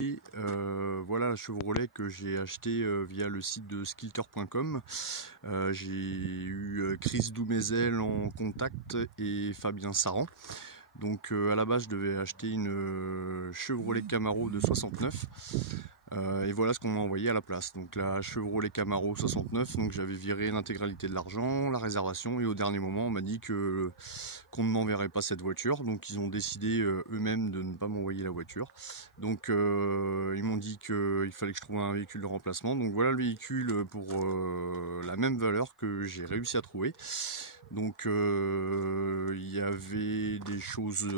Et voilà la Chevrolet que j'ai acheté via le site de skilter.com. J'ai eu Chris Doumézel en contact et Fabien Saran. Donc à la base je devais acheter une Chevrolet Camaro de 69 et voilà ce qu'on m'a envoyé à la place. Donc la Chevrolet Camaro 69, donc j'avais viré l'intégralité de l'argent, la réservation, et au dernier moment on m'a dit qu'on ne m'enverrait pas cette voiture. Donc ils ont décidé eux-mêmes de ne pas m'envoyer la voiture. Donc ils m'ont dit qu'il fallait que je trouve un véhicule de remplacement. Donc voilà le véhicule pour la même valeur que j'ai réussi à trouver. Donc il y avait des choses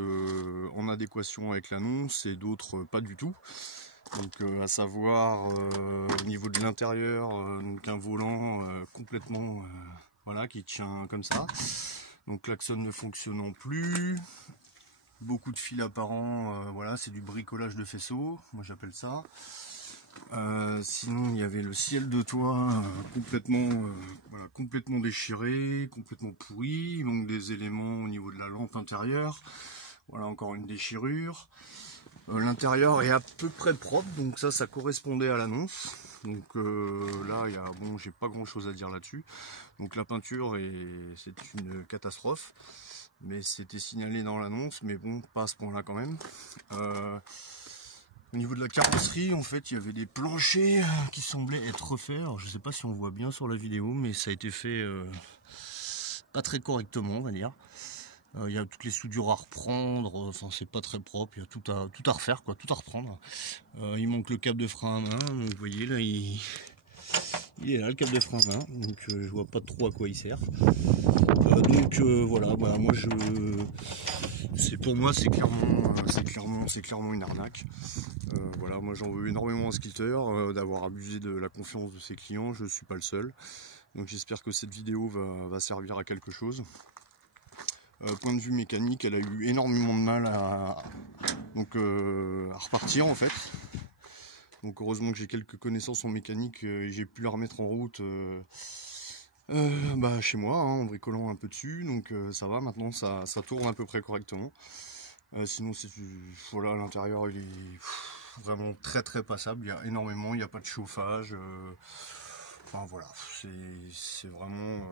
en adéquation avec l'annonce et d'autres pas du tout. Donc à savoir au niveau de l'intérieur, donc un volant complètement voilà, qui tient comme ça. Donc klaxon ne fonctionnant plus. Beaucoup de fils apparents, voilà, c'est du bricolage de faisceau, moi j'appelle ça. Sinon il y avait le ciel de toit voilà, complètement déchiré, complètement pourri. Il manque des éléments au niveau de la lampe intérieure. Voilà, encore une déchirure. L'intérieur est à peu près propre, donc ça correspondait à l'annonce. Donc là, bon, j'ai pas grand chose à dire là-dessus. Donc la peinture, c'est une catastrophe. Mais c'était signalé dans l'annonce, mais bon, pas à ce point-là quand même. Au niveau de la carrosserie, en fait, il y avait des planchers qui semblaient être refaits. Alors, je sais pas si on voit bien sur la vidéo, mais ça a été fait pas très correctement, on va dire. Il y a toutes les soudures à reprendre, enfin c'est pas très propre, il y a tout à refaire, quoi, tout à reprendre. Il manque le câble de frein à main, donc vous voyez là, il est là le câble de frein à main, donc je vois pas trop à quoi il sert. Voilà, moi pour moi c'est clairement une arnaque. Voilà, moi j'en veux énormément à Skilter d'avoir abusé de la confiance de ses clients, je suis pas le seul. Donc j'espère que cette vidéo va servir à quelque chose. Point de vue mécanique, elle a eu énormément de mal à repartir en fait. Donc heureusement que j'ai quelques connaissances en mécanique et j'ai pu la remettre en route chez moi, hein, en bricolant un peu dessus. Donc ça va, maintenant ça tourne à peu près correctement. Sinon voilà, à l'intérieur il est vraiment très passable, il y a énormément, il n'y a pas de chauffage. Enfin voilà, c'est vraiment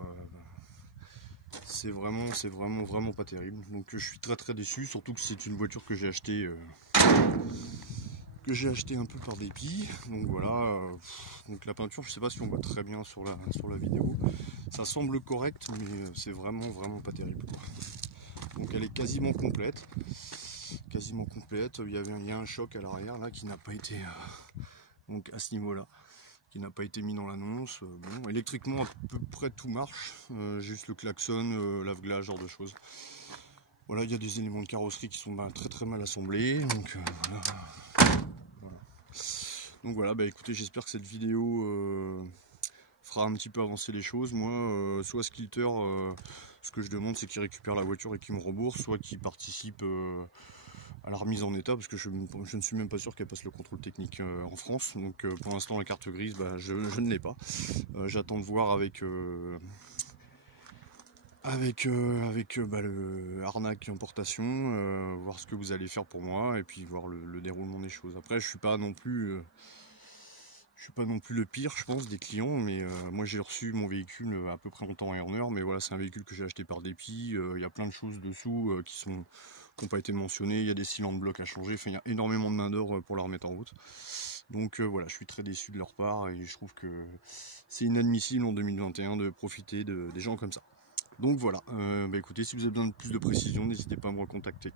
pas terrible. Donc je suis très déçu, surtout que c'est une voiture que j'ai achetée un peu par dépit. Donc voilà, donc la peinture, je sais pas si on voit très bien sur la vidéo. Ça semble correct, mais c'est vraiment pas terrible, quoi. Donc elle est quasiment complète. Il y a un choc à l'arrière là qui n'a pas été donc à ce niveau-là, qui n'a pas été mis dans l'annonce. Bon, électriquement à peu près tout marche, juste le klaxon, lave-glace, genre de choses. Voilà, il y a des éléments de carrosserie qui sont très mal assemblés. Donc voilà, écoutez, j'espère que cette vidéo fera un petit peu avancer les choses. Moi, soit Skilter, ce que je demande, c'est qu'il récupère la voiture et qu'il me rembourse, soit qu'il participe à la remise en état, parce que je ne suis même pas sûr qu'elle passe le contrôle technique en France. Donc pour l'instant la carte grise, je ne l'ai pas. J'attends de voir avec le arnaque importation, voir ce que vous allez faire pour moi, et puis voir le déroulement des choses. Après je suis pas non plus le pire, je pense, des clients, mais moi j'ai reçu mon véhicule à peu près en temps et en heure. Mais voilà, c'est un véhicule que j'ai acheté par dépit. Il y a plein de choses dessous qui n'ont pas été mentionnées. Il y a des cylindres blocs à changer. Enfin, il y a énormément de main d'œuvre pour la remettre en route. Donc voilà, je suis très déçu de leur part et je trouve que c'est inadmissible en 2021 de profiter des gens comme ça. Donc voilà, écoutez, si vous avez besoin de plus de précision, n'hésitez pas à me recontacter.